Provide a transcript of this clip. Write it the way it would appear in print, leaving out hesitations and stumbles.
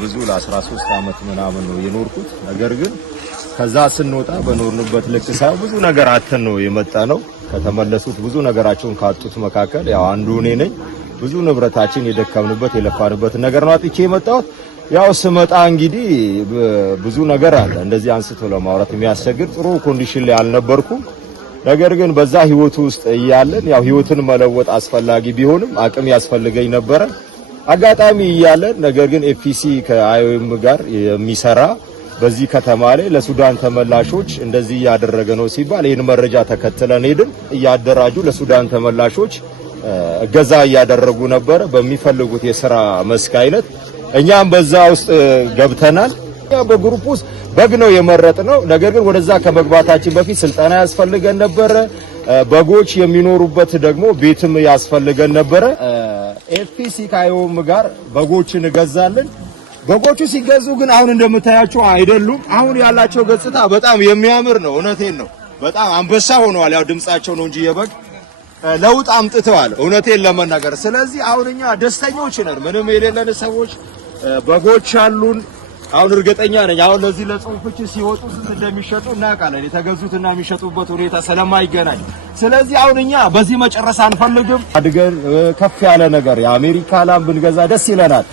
ለብዙ ለ13 አመት ምናምን ነው የኖርኩት። ነገር ግን ከዛ ስንወጣ በኖርንበት ልክ ሳይሆን ብዙ ነገር አተን ነው የመጣነው። ከተመለሱት ብዙ ነገራቸውን ካጡት መካከል ያው አንዱ እኔ ነኝ። ብዙ ንብረታችን የደከምንበት የለፋንበት ነገር ነው አጥቼ የመጣሁት። ያው ስመጣ እንግዲህ ብዙ ነገር አለ እንደዚህ አንስቶ ለማውራት የሚያስቸግር ጥሩ ኮንዲሽን ላይ አልነበርኩም። ነገር ግን በዛ ህይወት ውስጥ እያለን ያው ህይወትን መለወጥ አስፈላጊ ቢሆንም አቅም ያስፈልገኝ ነበር። አጋጣሚ እያለን ነገር ግን ኤፍፒሲ ከአይኦኤም ጋር የሚሰራ በዚህ ከተማ ላይ ለሱዳን ተመላሾች እንደዚህ ያደረገ ነው ሲባል ይሄን መረጃ ተከትለን ሄድን። እያደራጁ ለሱዳን ተመላሾች እገዛ እያደረጉ ነበር በሚፈልጉት የሥራ መስክ አይነት። እኛም በዛ ውስጥ ገብተናል። በግሩፕ ውስጥ በግ ነው የመረጥነው። ነገር ግን ወደዛ ከመግባታችን በፊት ስልጠና ያስፈልገን ነበር። በጎች የሚኖሩበት ደግሞ ቤትም ያስፈልገን ነበር። ኤፍፒሲ ከአይኦኤም ጋር በጎችን ገዛልን። በጎቹ ሲገዙ ግን አሁን እንደምታያቸው አይደሉም። አሁን ያላቸው ገጽታ በጣም የሚያምር ነው። እውነቴን ነው። በጣም አንበሳ ሆነዋል። ያው ድምጻቸው ነው እንጂ የበግ ለውጥ አምጥተዋል። እውነቴን ለመናገር ስለዚህ አሁን እኛ ደስተኞች ነን። ምንም የሌለን ሰዎች በጎች አሉን። አሁን እርግጠኛ ነኝ አሁን ለዚህ ለጽሁፎች ሲወጡ ስንት እንደሚሸጡ እናውቃለን። የተገዙትና የሚሸጡበት ሁኔታ ስለማይገናኝ ስለዚህ አሁን እኛ በዚህ መጨረስ አንፈልግም። አድገን ከፍ ያለ ነገር የአሜሪካ ላም ብንገዛ ደስ ይለናል።